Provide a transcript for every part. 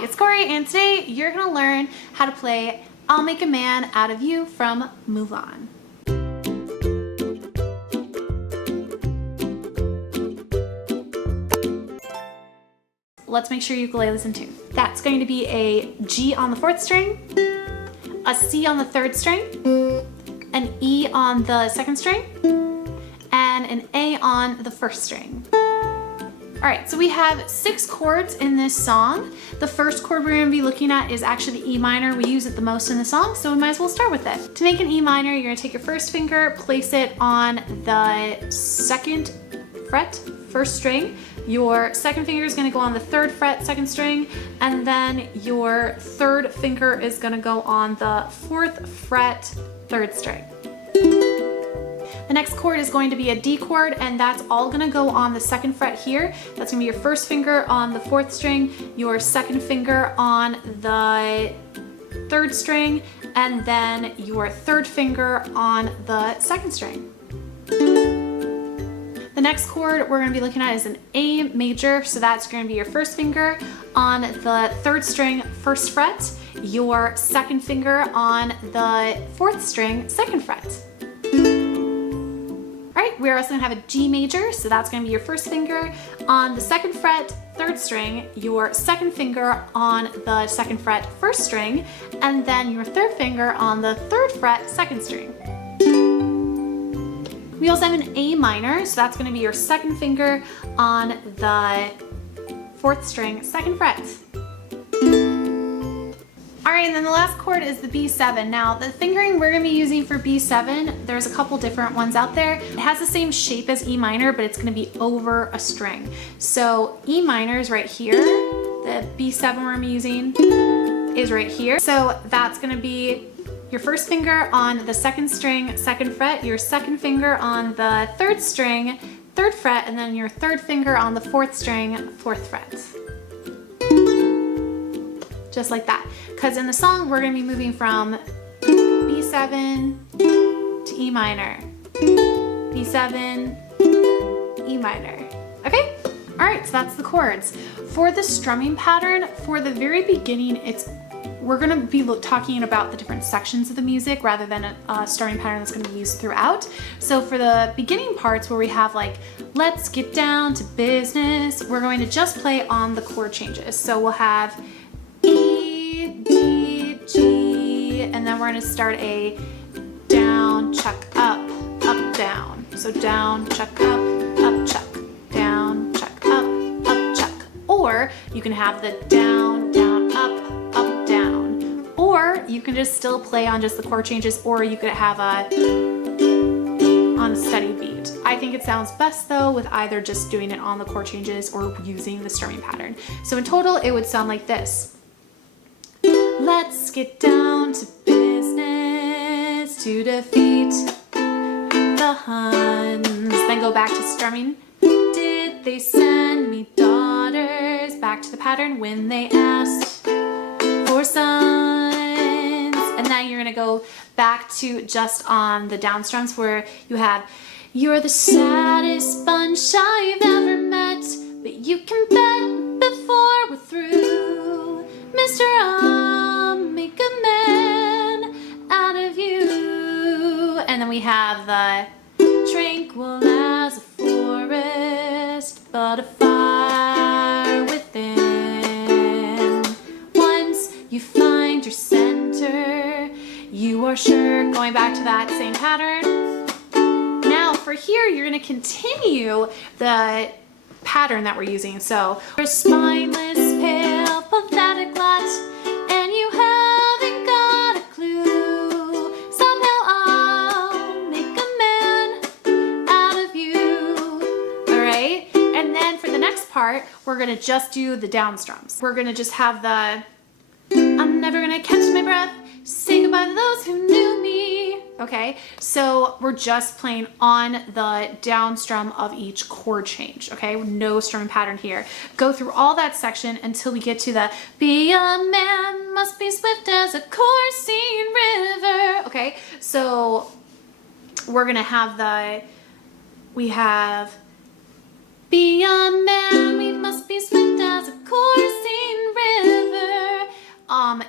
Hi, it's Corey, and today you're gonna learn how to play I'll Make a Man Out of You from Mulan. Let's make sure ukulele's in tune. That's going to be a G on the 4th string, a C on the 3rd string, an E on the 2nd string, and an A on the 1st string. All right, so we have 6 chords in this song. The first chord we're gonna be looking at is actually the E minor. We use it the most in the song, so we might as well start with it. To make an E minor, you're gonna take your first finger, place it on the 2nd fret, 1st string. Your 2nd finger is gonna go on the 3rd fret, 2nd string, and then your 3rd finger is gonna go on the 4th fret, 3rd string. The next chord is going to be a D chord, and that's all gonna go on the 2nd fret here. That's gonna be your 1st finger on the 4th string, your 2nd finger on the 3rd string, and then your 3rd finger on the 2nd string. The next chord we're gonna be looking at is an A major, so that's gonna be your 1st finger on the 3rd string, 1st fret, your 2nd finger on the 4th string, 2nd fret. We're also gonna have a G major, so that's gonna be your 1st finger on the 2nd fret, 3rd string, your 2nd finger on the 2nd fret, 1st string, and then your 3rd finger on the 3rd fret, 2nd string. We also have an A minor, so that's gonna be your 2nd finger on the 4th string, 2nd fret. All right, and then the last chord is the B7. Now, the fingering we're gonna be using for B7, there's a couple different ones out there. It has the same shape as E minor, but it's gonna be over a string. So E minor is right here. The B7 we're gonna be using is right here. So that's gonna be your 1st finger on the 2nd string, 2nd fret, your 2nd finger on the 3rd string, 3rd fret, and then your 3rd finger on the 4th string, 4th fret. Just like that. Because in the song, we're gonna be moving from B7 to E minor, B7, E minor. Okay? All right, so that's the chords. For the strumming pattern, for the very beginning, we're gonna be talking about the different sections of the music rather than a strumming pattern that's gonna be used throughout. So for the beginning parts where we have like, let's get down to business, we're going to just play on the chord changes. So we'll have E, D, G, and then we're gonna start a down, chuck, up, down. So down, chuck, up, chuck, down, chuck, up, chuck. Or you can have the down, down, up, down. Or you can just still play on just the chord changes, or you could have on a steady beat. I think it sounds best though with either just doing it on the chord changes or using the strumming pattern. So in total, it would sound like this. Let's get down to business to defeat the Huns. Then go back to strumming. Did they send me daughters? Back to the pattern when they asked for sons. And then you're gonna go back to just on the down strums where you have, you're the saddest bunch I've ever met, but you can bet before we're through, Mr. I'll make a man out of you. And then we have the tranquil as a forest, but a fire within. Once you find your center, you are sure. Going back to that same pattern. Now for here, you're gonna continue the pattern that we're using. So you're a spineless, pale, pathetic lot, and you haven't got a clue. Somehow I'll make a man out of you. All right, and then for the next part, we're gonna just do the down strums. We're gonna just have the, I'm never gonna catch my breath, say goodbye to those who knew me. Okay, so we're just playing on the down strum of each chord change, okay? No strumming pattern here. Go through all that section until we get to the be a man, must be swift as a coursing river. Okay, so we're gonna have we have be a man, we must be swift as a coursing river.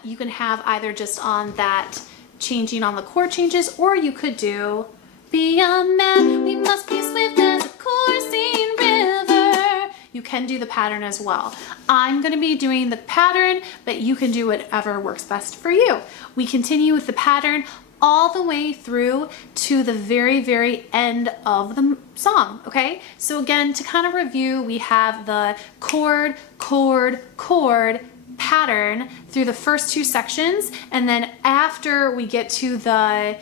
you can have either just on that changing on the chord changes, or you could do be a man, we must be swift as a coursing river. You can do the pattern as well. I'm going to be doing the pattern, but you can do whatever works best for you. We continue with the pattern all the way through to the very, very end of the song, okay? So again, to kind of review, we have the chord, chord, chord pattern through the first two sections, and then after we get to the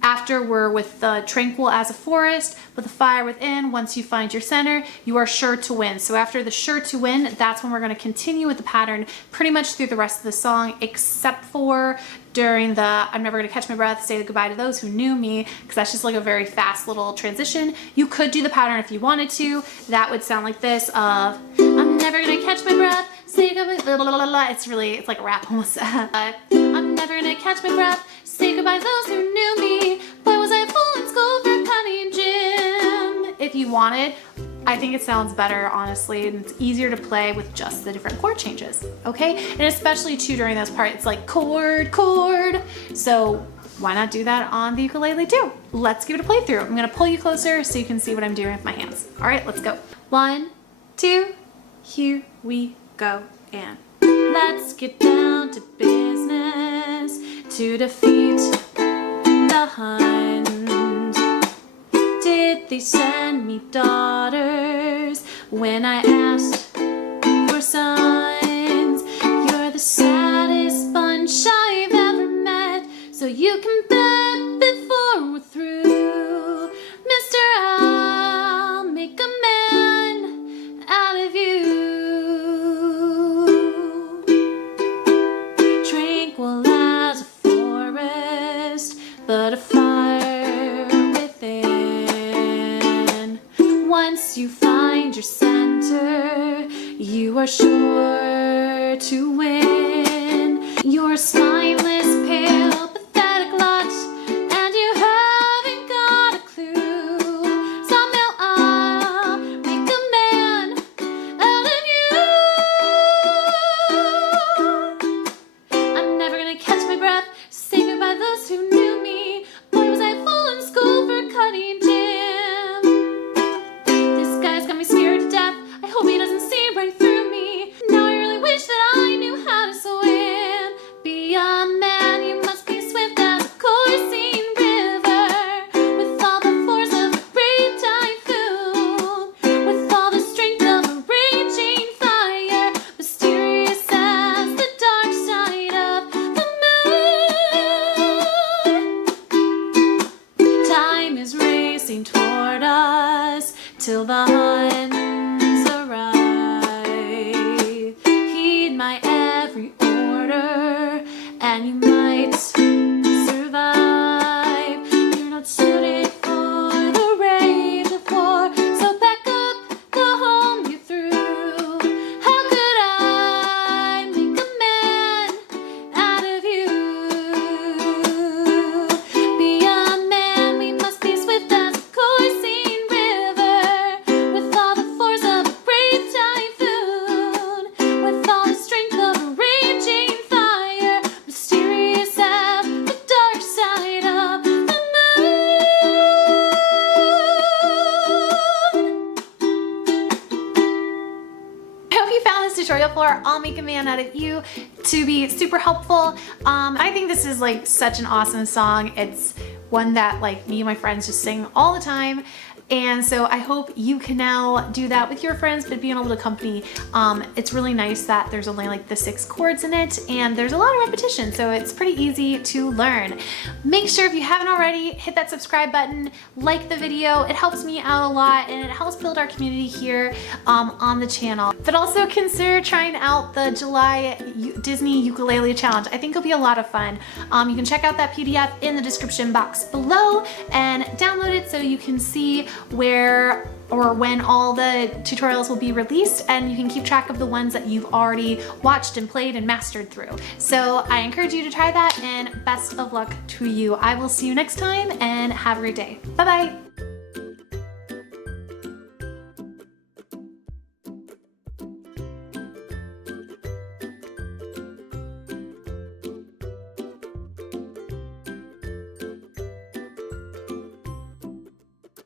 after we're with the tranquil as a forest, with the fire within, once you find your center, you are sure to win. So after the sure to win, that's when we're going to continue with the pattern pretty much through the rest of the song, except for during the I'm never going to catch my breath, say goodbye to those who knew me, because that's just like a very fast little transition. You could do the pattern if you wanted to. That would sound like this of I'm never going to catch my breath, say goodbye, blah, blah, blah, blah. It's like a rap almost. I'm never going to catch my breath, say goodbye to those who knew me. Boy, was I a fool in school for cutting gym. If you wanted, I think it sounds better, honestly, and it's easier to play with just the different chord changes, okay? And especially too during those parts, it's like chord, chord. So why not do that on the ukulele too? Let's give it a playthrough. I'm gonna pull you closer so you can see what I'm doing with my hands. All right, let's go. 1, 2, here we go, and let's get down to business to defeat the Huns. Did they send me daughters when I asked for sons? You're the saddest bunch I've ever met, so you can bet before we're through, Mister, I'll make a man out of you. Tranquil as a forest, but a fire within. Once you find your center, you are sure to win. You're a spineless, pale, pathetic lot, and you haven't got a clue. Somehow I'll make a man out of you. I'm never gonna catch my breath, say goodbye to those who knew me. Boy, was I a fool in school for cutting gym. This guy's got me scared to death, I hope he doesn't see right through me. Now I really wish that I knew how to swim. Be a man, you must be swift as a coursing river, with all the force of a great typhoon, with all the strength of a raging fire, mysterious as the dark side of the moon. Time is racing toward us till the Huns arrive. Heed my every order, and you might survive. You're not suited for the rage of war, so pack up, go home, you're through. How could I make a man out of you? Be a man, we must be swift as a coursing river, with all the force of a great typhoon, with all the strength of a raging fire, mysterious as the dark side of the moon. I hope you found this tutorial for I'll Make a Man Out of You to be super helpful. I think this is like such an awesome song. It's one that like me and my friends just sing all the time. And so I hope you can now do that with your friends, but being able to accompany, it's really nice that there's only like the 6 chords in it, and there's a lot of repetition, so it's pretty easy to learn. Make sure if you haven't already, hit that subscribe button, like the video. It helps me out a lot, and it helps build our community here on the channel. But also consider trying out the July Disney Ukulele Challenge. I think it'll be a lot of fun. You can check out that PDF in the description box below and download it so you can see where or when all the tutorials will be released, and you can keep track of the ones that you've already watched and played and mastered through. So I encourage you to try that, and best of luck to you. I will see you next time, and have a great day. Bye-bye.